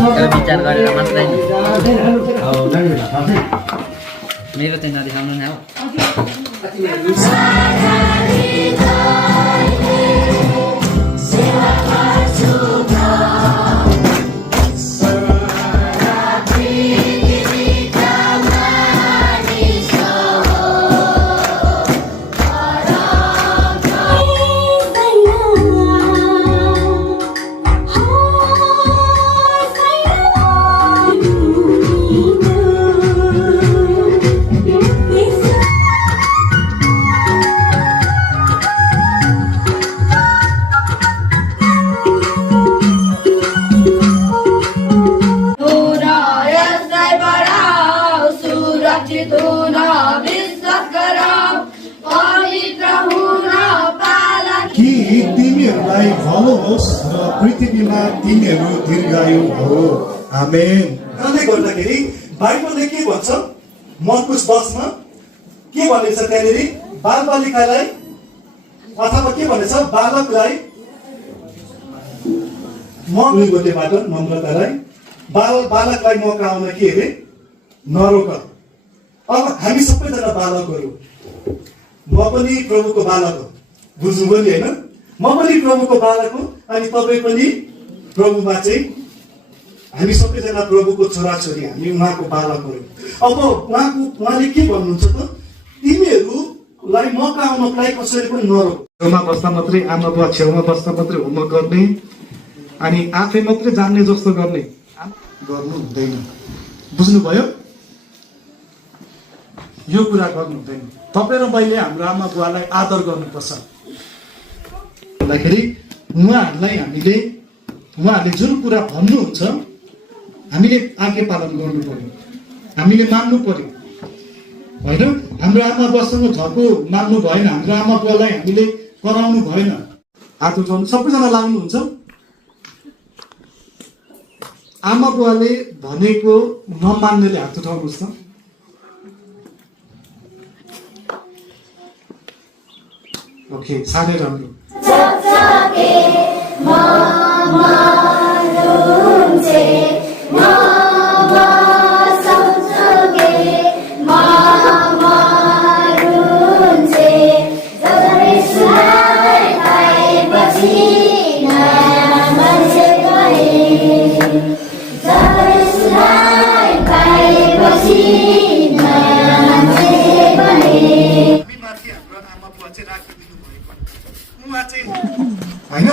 विचार गरेर मात्रै मेरो चाहिँ नदेखाउनु न पृथ्वीमा तिमीहरू दीर्घायु हो। आमेन। गर्दै गर्दाखेरि बाइबलले के भन्छ? मर्कुस 10मा के भनेछ त्यहाँनिर? बालबालिकालाई अथवा के भनेछ? बालकलाई गोटेबाट नम्रतालाई बालकलाई मकाउन के अरे नरोक। अब हामी सबैजना बालकहरू, म पनि प्रभुको बालक हो, बुझ्नुभयो नि होइन? म पनि प्रभुको बालक हो अनि तपाईँ पनि प्रभुमा चाहिँ हामी सबैजना प्रभुको छोराछोरी, हामी उहाँको बालकहरू। अब उहाँले के भन्नुहुन्छ त? तिमीहरूलाई मकाउनलाई कसैले पनि नरोक। छेउमा बस्दा मात्रै, आमा बुवा छेउमा बस्दा मात्रै होमवर्क गर्ने अनि आफै मात्रै जान्ने जस्तो गर्ने गर्नु हुँदैन। बुझ्नुभयो? यो कुरा गर्नु हुँदैन। तपाईँ र मैले हाम्रो आमा बुवालाई आदर गर्नुपर्छ। भन्दाखेरि उहाँहरूले जुन कुरा भन्नुहुन्छ हामीले आज्ञा पालन गर्नु पर्यो, हामीले मान्नु पर्यो होइन? हाम्रो आमा बुवासँग झर्को मान्नु भएन, हाम्रो आमा बुवालाई हामीले कराउनु भएन। हात उठाउनु, सबैजना लाग्नुहुन्छ। आमा बुवाले भनेको नमान्नेले हात उठाउनुहोस् त। ओके, साह्रै राम्रो। होइन,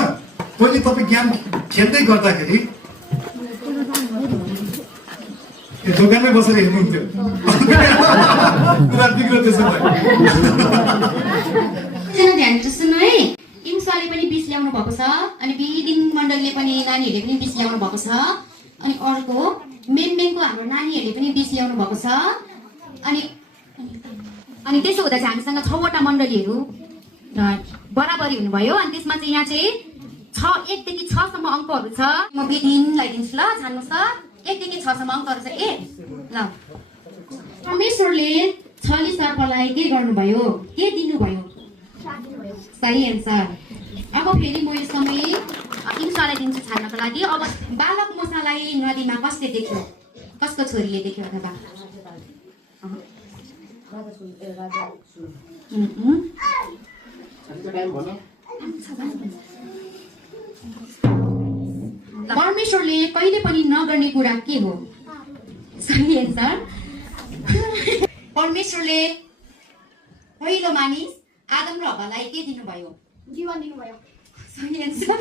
पहिले तपाईँ ज्ञान खेल्दै गर्दाखेरि दोकानमै बसेर हेर्नुहुन्थ्यो, कुरा बिग्रो त्यसो भयो। ध्यान सुन्नु है, इम्साले पनि बिस ल्याउनु भएको छ अनि बिदिन मण्डलले पनि नानीहरूले पनि बिस ल्याउनु भएको छ अनि अर्को मेम्बेङको हाम्रो नानीहरूले पनि बिस ल्याउनु भएको छ अनि त्यसो हुँदा चाहिँ हामीसँग 6वटा मण्डलीहरू बराबरी हुनुभयो। अनि त्यसमा चाहिँ यहाँ चाहिँ 1 देखि 6 सम्म अङ्कहरू छ। म बिदिनलाई दिन्छु ल, जान्नुहोस् त। 1 देखि 6 सम्म अङ्कहरू छ। ल, परमेश्वरले छली सर्पलाई के गर्नुभयो? के दिनुभयो? सही एन्सर। अब फेरि म यो समय इम्सालाई दिन्छु छान्नको लागि। अब बालक मुसालाई नदीमा कसले देख्यो? कसको छोरीले देख्यो? अथवा परमेश्वरले कहिले पनि नगर्ने कुरा के हो? सही एन्सर। परमेश्वरले पहिलो मानिस आदम र हव्वालाई के दिनुभयो? जीवन दिनुभयो। सही एन्सर।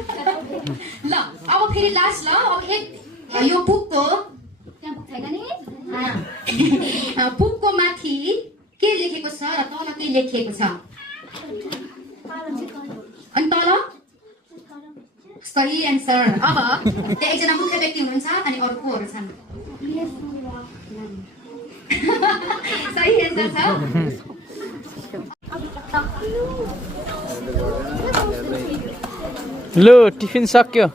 ल, अब फेरि लास्ट ल, अब यो बुकको त्यहाँ बुक छैन नि? बुकको माथि के लेखेको छ र तल के लेखिएको छ? अनि तल सही एन्सर। अब त्यहाँ एकजना मुख्य व्यक्ति हुनुहुन्छ अनि अरू कोहरू छन्? सही एन्सर छ। लु टिफिन सक्यो,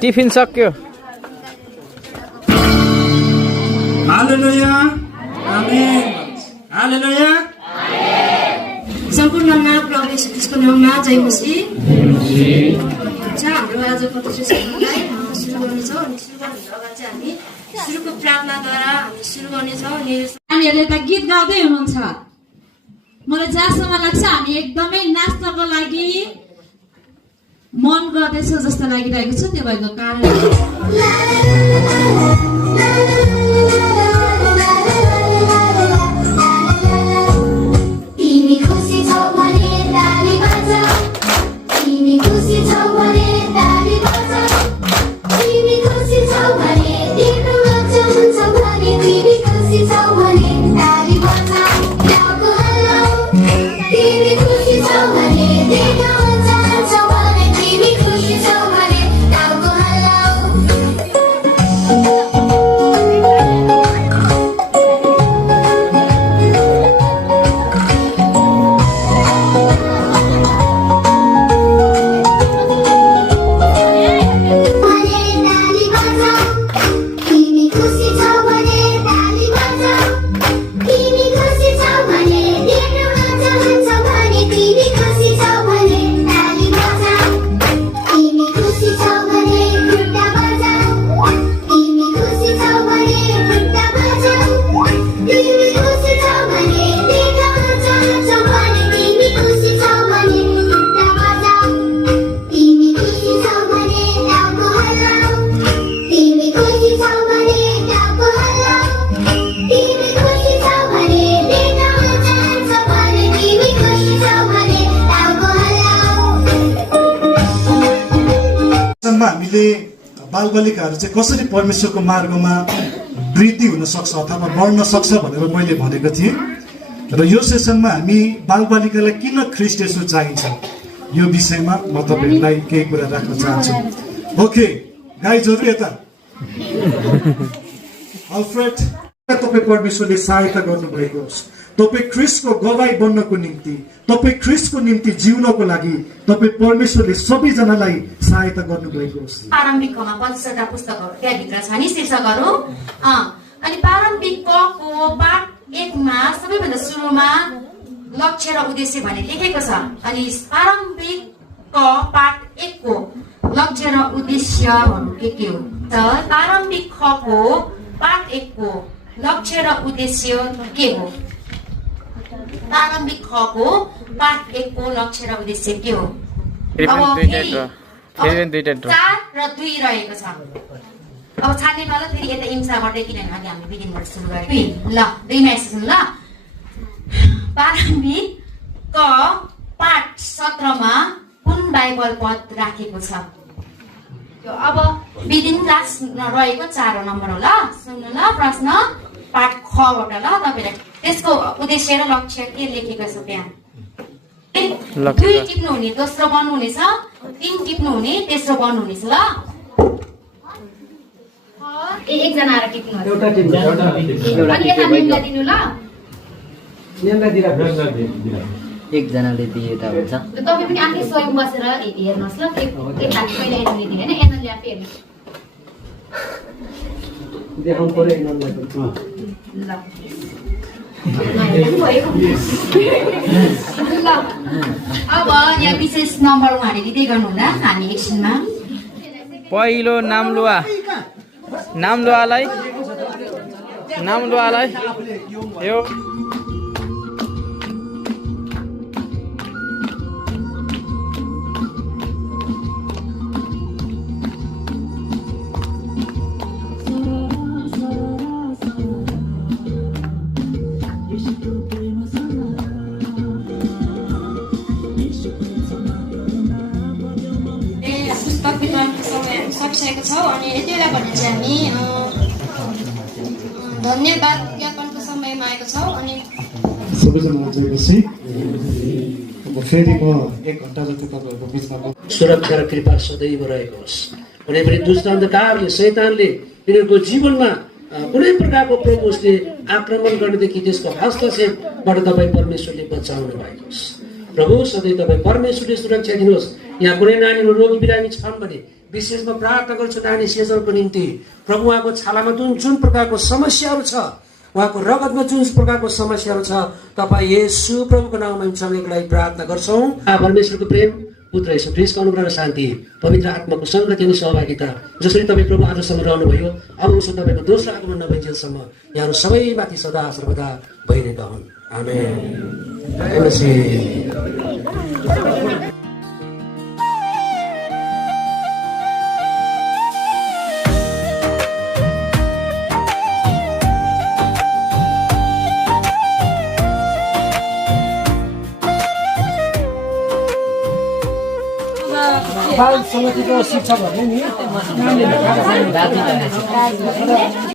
टिफिन सक्यो। हालेलुया, आमेन, हालेलुया। सम्पूर्ण नाममा प्रभु येशू ख्रीष्टको नाममा जय मसीह। हाम्रो आजको विशेष सुरु गर्नेछौँ अनि सुरु गर्नुभन्दा अगाडि चाहिँ हामी सुरुको प्रार्थनाद्वारा हामी सुरु गर्नेछौँ अनि हामीहरूले त गीत गाउँदै हुनुहुन्छ मलाई जहाँसम्म लाग्छ हामी एकदमै नाच्नको लागि मन गर्दैछौँ जस्तो लागिरहेको छ त्यो भएको कारणले हामीले बालबालिकाहरू चाहिँ कसरी परमेश्वरको मार्गमा वृद्धि हुन सक्छ अथवा बढ्न सक्छ भनेर मैले भनेको थिएँ र यो सेसनमा हामी बालबालिकालाई किन ख्रीष्ट येशू चाहिन्छ यो विषयमा म तपाईहरुलाई केही कुरा राख्न चाहन्छु। ओके गाइजहरु यता अल्फ्रेड तपाईँ परमेश्वरले सहायता गर्नुभएको होस्, तपाईँ ख्रीष्टको गवाई बन्नको निम्ति, तपाईँ ख्रीष्टको निम्ति जिउनको लागि तपाईँ परमेश्वरले सबैजनालाई सहायता गर्नुभएको होस्। प्रारम्भिकमा 25वटा पुस्तकहरू त्यहाँभित्र छ नि शीर्षकहरू। अनि प्रारम्भिक कको पाठ 1 मा सबैभन्दा सुरुमा लक्ष्य र उद्देश्य भने लेखेको छ। अनि प्रारम्भिक क पाठ 1 को लक्ष्य र उद्देश्यहरू के हो त प्रारम्भिक ख को पाठ 1 को लक्ष्य र उद्देश्य के हो? प्रारम्भिक ख को पाठ 1 को लक्ष्य र उद्देश्य के हो? अब 4 र 2 रहेको छ। अब छाड्ने बेला फेरि यता इम्सा गर्दै किनभने अहिले हामीले बिगिनबाट सुरु गरेको ल 2 मा यसो ल प्रारम्भिक क पाठ 17 मा कुन बाइबल पद राखेको छ? अब बिदिन क्लास रहेको 4 नम्बर हो ल सुन्नु ल प्रश्न पाठ खबाट ल तपाईलाई त्यसको उद्देश्य र लक्ष्य के लेखेको छ त्यहाँ? 2 टिप्नु हुने, दोस्रो बन्नु हुनेछ, 3 टिप्नु हुने, तेस्रो बन्नु हुनेछ ल। एकजना आएर टिप्नु होला, एउटा टिप्नु अनि यता निम्न दिनु ल, निम्न दिरा एकजनाले दिएता हुन्छ। तपाईँ पनि आफै स्वयं बसेर हेर्नुहोस् ल। एक हात पहिला एनले दिने हैन, एनले आफै हेर्नु देखाउनु पर्यो एनलाई पनि ल। अब यहाँ विशेष नम्बर उहाँले दिँदै गर्नुहुँदा हामी एकछिनमा पहिलो नामलुवालाई यो सकिसकेको छौँ। अनि यति बेला भने चाहिँ हामी धन्यवाद ज्ञापनको समयमा आएको छौँ। अनि सबैजना आएपछि अब फेरि म 1 घण्टा जति तपाईँहरूको बिचमा सुरक्षा र कृपा सदैव रहेको होस्। कुनै पनि दुष्ट अन्धकारले शैतानले तिनीहरूको जीवनमा कुनै प्रकारको प्रभु उसले आक्रमण गर्नेदेखि त्यसको हस्तक्षेपबाट तपाईँ परमेश्वरले बचाउनु भएको होस्। प्रभु सधैँ तपाईँ परमेश्वरले सुरक्षा दिनुहोस्। यहाँ कुनै नानीहरू रोगी बिरामी छन् भने विशेषमा प्रार्थना गर्छु नानी सेजनको निम्ति। प्रभु उहाँको छालामा जुन प्रकारको समस्याहरू छ, उहाँको रगतमा जुन प्रकारको समस्याहरू छ, तपाईँ येशू प्रभुको नाममा हामी सबैको लागि प्रार्थना गर्छौँ। परमेश्वरको प्रेम, पुत्र यसो ख्रीष्टको अनुग्रह र शान्ति पवित्र आत्माको सङ्गति अनि सहभागिता जसरी तपाईँ प्रभु आजसम्म रहनुभयो अब उसो तपाईँको दोस्रो आगमन नभइन्जेलसम्म यहाँहरू सबैमाथि सदा सर्वदा भइरहेका हुन् आमेन। बाल समितिको शिक्षकहरूले नि